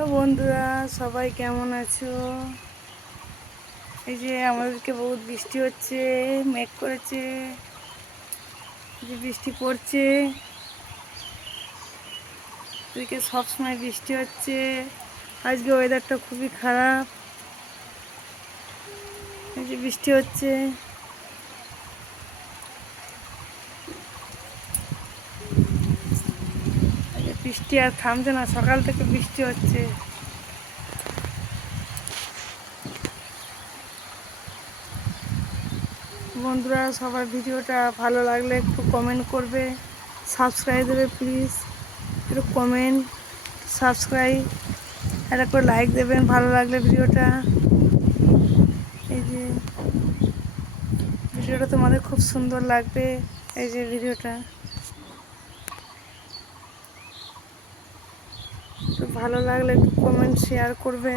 Hello বন্ধুরা, সবাই কেমন আছো? এই যে আমাদেরকে বহুত বৃষ্টি হচ্ছে, মেঘ করেছে, যে বৃষ্টি পড়ছে। এদিকে সবসময় বৃষ্টি হচ্ছে। আজকে ওয়েদারটা খুবই খারাপ। এই যে বৃষ্টি হচ্ছে, এই যে বৃষ্টি আর থামছে না, সকাল থেকে বৃষ্টি হচ্ছে। বন্ধুরা, সবার ভিডিওটা ভালো লাগলে একটু কমেন্ট করবে, সাবস্ক্রাইব দেবে প্লিজ। একটু কমেন্ট, সাবস্ক্রাইব, একটা করে লাইক দেবেন ভালো লাগলে ভিডিওটা। এই যে ভিডিওটা তোমাদের খুব সুন্দর লাগবে। এই যে ভিডিওটা একটু ভালো লাগলে একটু কমেন্ট শেয়ার করবে।